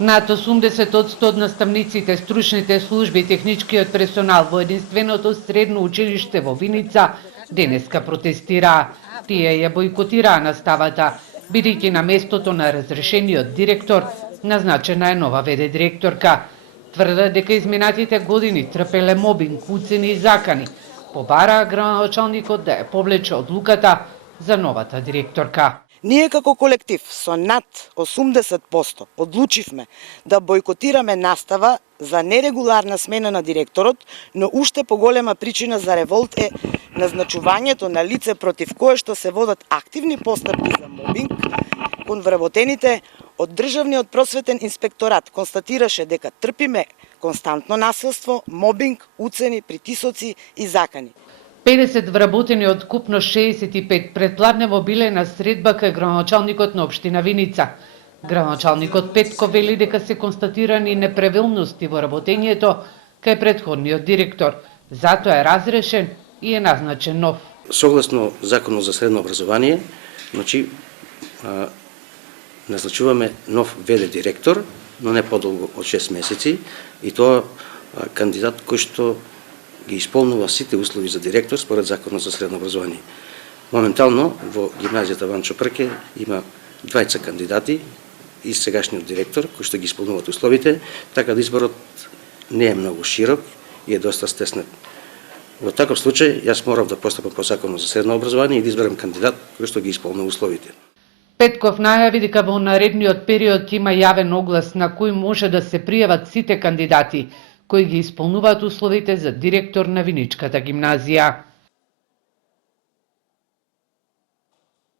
Над 80% од наставниците, стручните служби и техничкиот персонал во единственото средно училиште во Виница денеска протестираа. Тие ја бойкотираа наставата, бидејќи на местото на разрешениот директор назначена е нова ВД директорка. Тврдат дека изминатите години трпеле мобинг, уцени и закани. Побараа градоначалникот да ја повлече одлуката за новата директорка. Ние како колектив со над 80% одлучивме да бойкотираме настава за нерегуларна смена на директорот, но уште поголема причина за револт е назначувањето на лице против кое што се водат активни постапки за мобинг кон вработените од Државниот просветен инспекторат констатираше дека трпиме константно насилство, мобинг, уцени, притисоци и закани. 50 вработени од купно 65 предпладнево биле на средба кај градоначалникот на општина Виница. Градоначалникот Петков вели дека се констатирани неправилности во работењето кај претходниот директор. Затоа е разрешен и е назначен нов. Согласно Законот за средно образование, назначуваме нов ВД директор, но не подолго од 6 месеци, и тоа кандидат кој што ги исполнува сите услови за директор според Законот за средно образование. Моментално во гимназијата Ванчо Прке има двајца кандидати и сегашниот директор кои што ги исполнуваат условите, така да изборот не е многу широк и е доста стеснет. Во таков случај јас морав да постапам по Законот за средно образование и да изберам кандидат кој што ги исполнува условите. Петков најави дека во наредниот период има јавен оглас на кој може да се пријават сите кандидати кои ги исполнуваат условите за директор на Виничката гимназија.